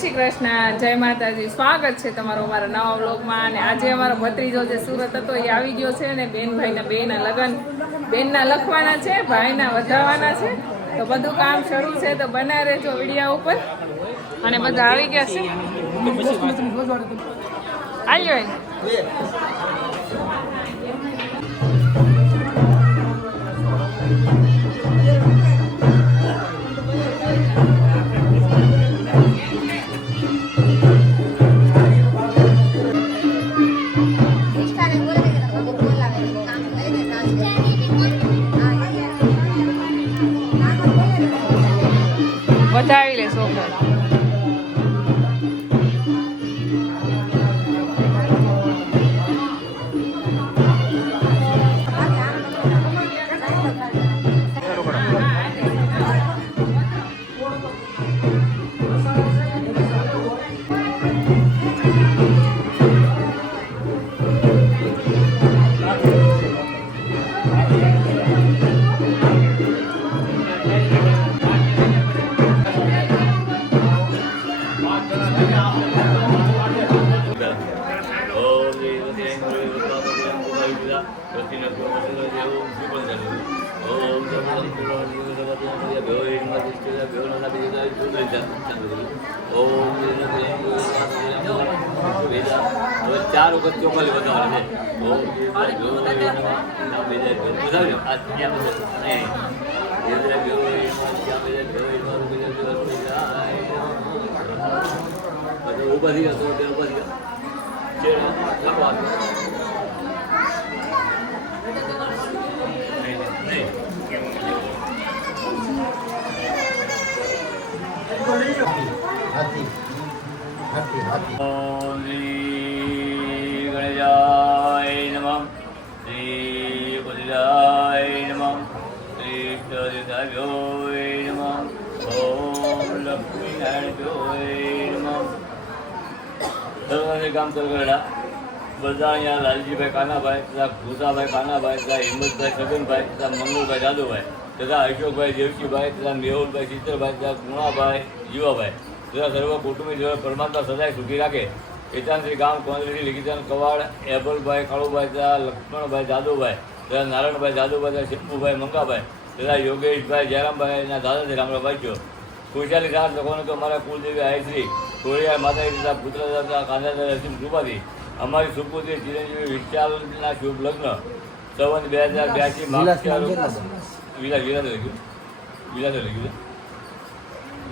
જય શ્રી કૃષ્ણ જય માતાજી. સ્વાગત છે તમારો અમારા નવા બ્લોગમાં અને આજે અમારો ભત્રીજો જે સુરત હતો એ આવી ગયો છે અને બેન ભાઈના બેના લગ્ન બેનના લખવાના છે ભાઈના વધાવવાના છે. તો બધું કામ શરૂ છે તો બના રહેજો વિડીયા ઉપર. અને બધા આવી ગયા છે. આવી એ. દેવતે ગુરુદેવતા પ્રતિન ઓમ ચંદ્ર ઓમ ચાર વખત ચોખાલી બતાવવાના છે ઓમ ભયો 接些人他不 કામ બધા અહીંયા લાલજીભાઈ કાનાભાઈ તથા ભૂસાભાઈ કાનાભાઈ તથા હિંમતભાઈ છગનભાઈ તથા મંગળભાઈ જાદવભાઈ તથા અશોકભાઈ દેવજીભાઈ તથા મેહુલભાઈ ચિત્રભાઈ તથા ગુણાભાઈ જીવાભાઈ તથા સર્વ કુટુંબી જેવા પરમાત્મા સદાય સુખી રાખે. એતાન ગામ કોંદરી લિખિતાન કવાડ એબલભાઈ કાળુભાઈ તથા લક્ષ્મણભાઈ જાદુભાઈ તથા નારાયણભાઈ જાદુભાઈ તથા શિપુભાઈ મંગાભાઈ તથા યોગેશભાઈ જયરામભાઈ દાદાશ્રી દાદાજી રામરાભાઈ જો ખુશાલી સાત લોકોને તો અમારા કુલદેવી આયશ્રી કોળિયા માતાજી તથા પુત્ર તથા કાંદાદાર રસીમ કૃપાથી અમારી સુપુત્રી ચિરંજીવી વિશાલના શુભ લગ્ન સવન બે હજાર બ્યાસી માર્ચ? વિલાસ વિલાસ લખ્યું વિલાસ લખ્યું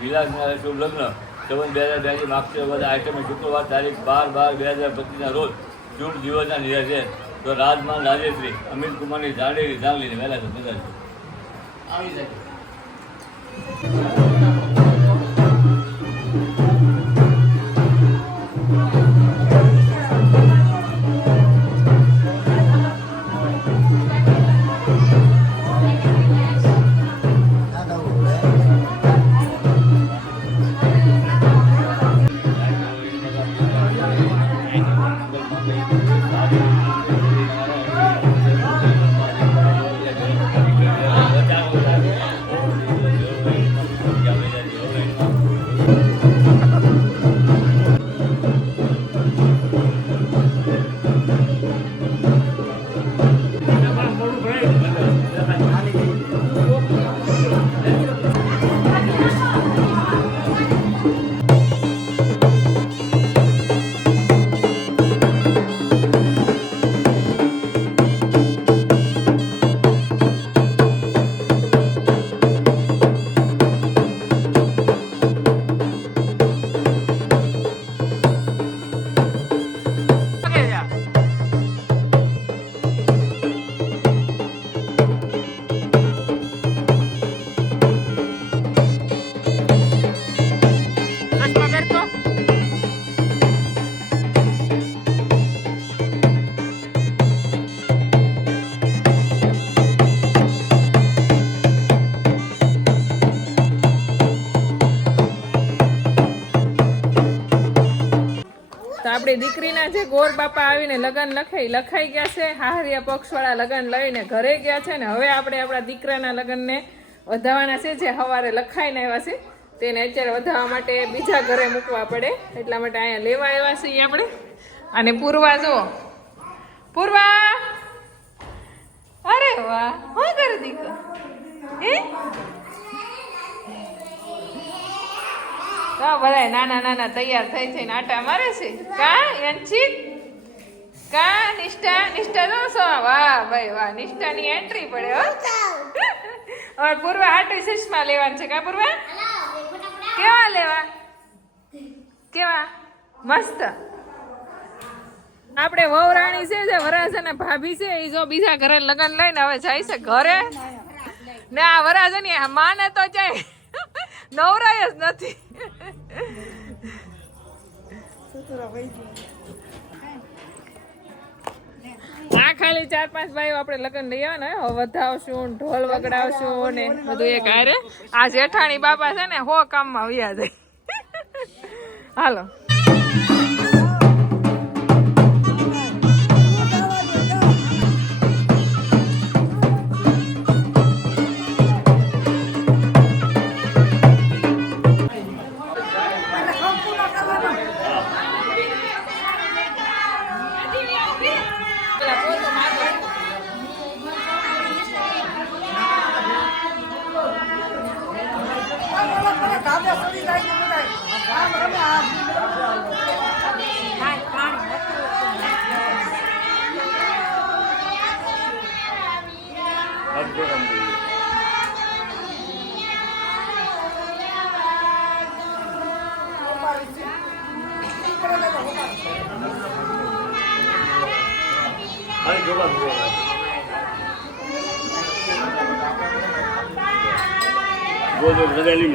વિલાસના શુભ લગ્ન સવન બે હજાર બ્યાસી માગશે બધા આઈટમે શુક્રવાર તારીખ બાર બાર બે હજાર પચીસના રોજ શુભ દિવસના નિરાશે તો રાજમાન રાજેશ્રી અમિત કુમારની જાડેરી જાણલીને વહેલા છે બધા આવી જાય. આપણી દીકરીના જે ગોર બાપા આવીને લગન લખાઈ લખાઈ ગયા છે, હાહરિયા પક્ષવાળા લગન લઈને ઘરે ગયા છે ને હવે આપણે આપણા દીકરાના લગનને વધાવવાના છે, જે સવારે લખાઈને આવ્યા છે, તેને અત્યારે વધાવવા માટે બીજા ઘરે મૂકવા પડે, એટલા માટે અહીંયા લેવા આવ્યા છીએ આપણે. અને પૂર્વા જો. પૂર્વા! અરે વાહ! શું કરે દીકરો? હે? તો બધા નાના નાના તૈયાર થઈ થઈને આટા મારે છે. કા યંશિત કા, નિષ્ઠા? નિષ્ઠા જો છો વાહ, ભાઈ, વાહ, નિષ્ઠાની એન્ટ્રી પડે, હો. હવે પૂર્વા આટે ચશ્મા લેવાનું છે કા પૂર્વા? કેવા લેવા? કેવા? મસ્ત. આપણે વહુ રાણી છે જે વરાજાના ભાભી છે એ જો બીજા ઘરે લગ્ન લઈને હવે જાય છે ઘરે. ને આ વરાજાની આ માને તો જાય. નવરાય જ નથી આ ખાલી ચાર પાંચ ભાઈઓ આપણે લગ્ન લઈ આવે ને વધાવશું, ઢોલ વગડાવશું ને બધું એક હારે. આ જેઠાણી બાપા છે ને, હો, કામમાં વ્યા જાય. હાલો. 啊，你哥把你哥来。我我我在里面。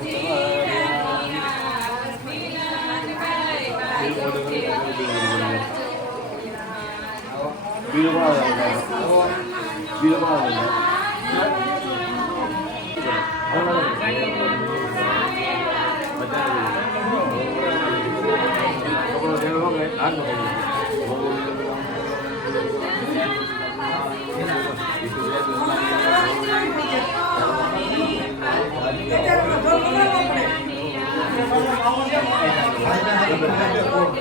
વખત ચોખા લેવા બીજો કોણ બીજો કોણ Thank Thank you.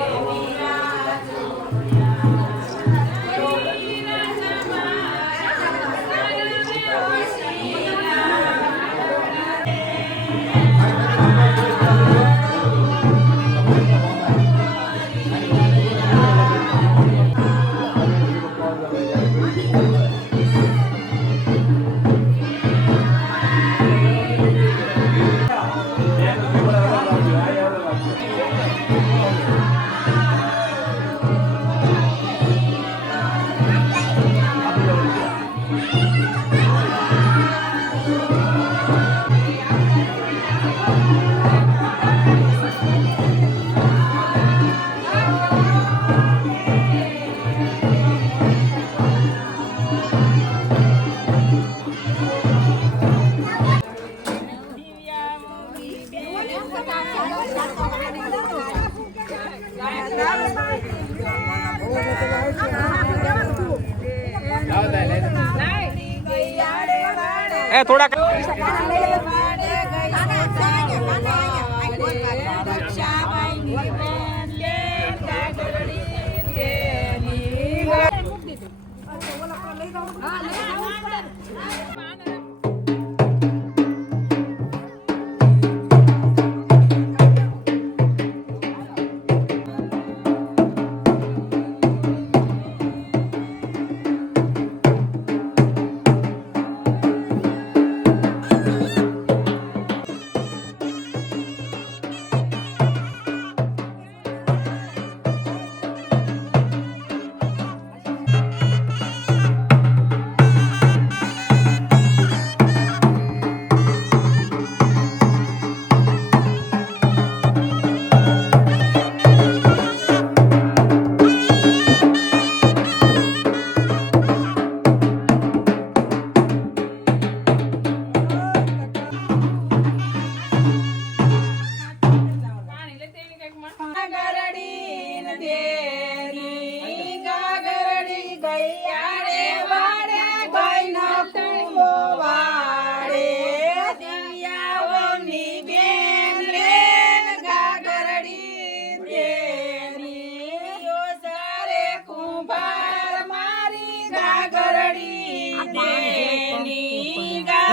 એ થોડા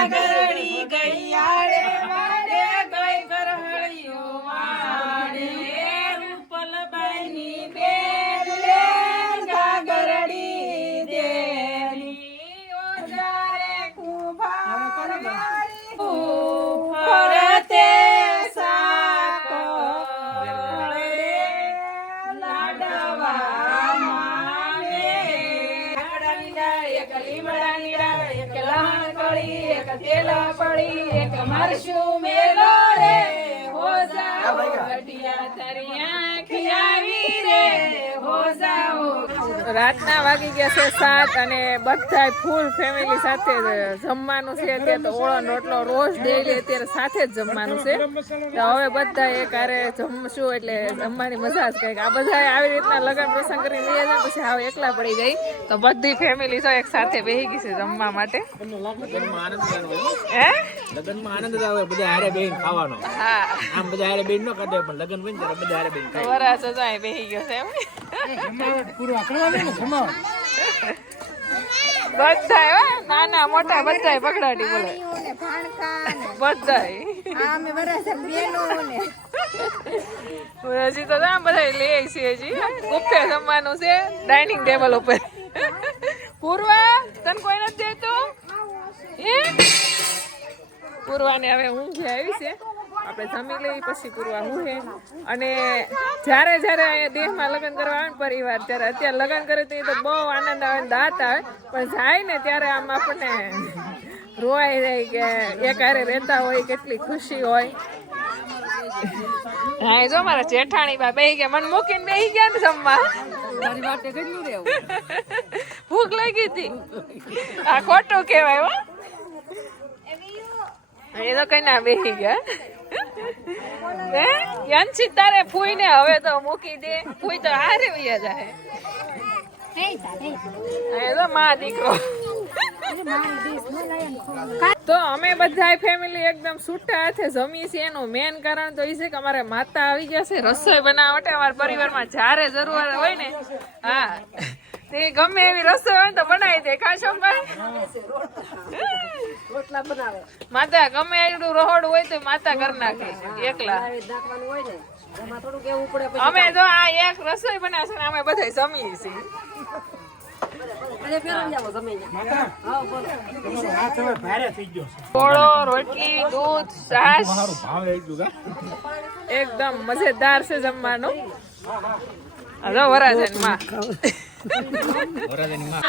Sagar. marcho melhor. રાતના વાગી ગયા છે સાત અને બધા ફૂલ ફેમિલી સાથે જમવાનું છે. અત્યારે તો ઓળો રોટલો રોજ ડેલી અત્યારે સાથે જ જમવાનું છે. તો હવે બધા એક હારે જમશું એટલે જમવાની મજા જ કંઈક. આ બધા આવી રીતના લગ્ન પ્રસંગ કરી લઈએ છે પછી હવે એકલા પડી ગઈ. તો બધી ફેમિલી તો એક સાથે બેસી ગઈ છે જમવા માટે. હે? લગ્નમાં આનંદ આવે બધા હારે બેહીને ખાવાનો. હા. આમ બધા હારે બેહીને ન ખાતા પણ લગ્ન બની ત્યારે બધા હારે બેહીને ખાય વરાસ જ બેસી ગયો છે એમ. બધા નાના મોટા બધા પકડાડી બોલે. હજી તો બધા લે છે હજી. ગુફે જમવાનું છે ડાઇનિંગ ટેબલ ઉપર. પૂર્વા, તને કોઈ નથી દેતું પૂર્વાને હવે ઊંઘ આવી છે. આપણે જમી લઈ પછી પૂર્વા ઊંઘે અને જ્યારે જ્યારે અહીંયા દેહમાં લગ્ન કરવા આવે ને પરિવાર ત્યારે અત્યારે લગ્ન કરે તો એ તો બહુ આનંદ આવે દાંત આવે. પણ જાય ને ત્યારે આમ આપણને રોવાઈ જાય કે એક હારે રહેતા હોય કેટલી ખુશી હોય. હા જો મારા જેઠાણી બા બેહી ગયા. મને મૂકીને બેહી ગયા ને જમવા. ભૂખ લાગી હતી. આ ખોટું કહેવાય હો. એ તો કઈ ના બેહી ગયા. હે? યંશી તારે ફૂઈ ને હવે તો મૂકી દે. ફૂઈ તો હારે વયા જાય. એ તો દીકરો. તો અમે બધા ફેમિલી એકદમ છૂટા હાથે જમીએ છીએ. એનું મેન કારણ તો એ છે કે અમારે માતા આવી જશે રસોઈ બનાવવા માટે અમારા પરિવારમાં જ્યારે જરૂર હોય ને, હા. તે ગમે એવી રસોઈ હોય તો બનાવી દે. ખાશો માતા ગમે એટલું રોહડ હોય તો માતા કરી નાખે એકલા. અમે જો આ એક રસોઈ બનાવશે ને અમે બધા જમીએ છીએ. એકદમ મજેદાર છે જમવાનું. આ વરાજનમાં. વરાજાની માં.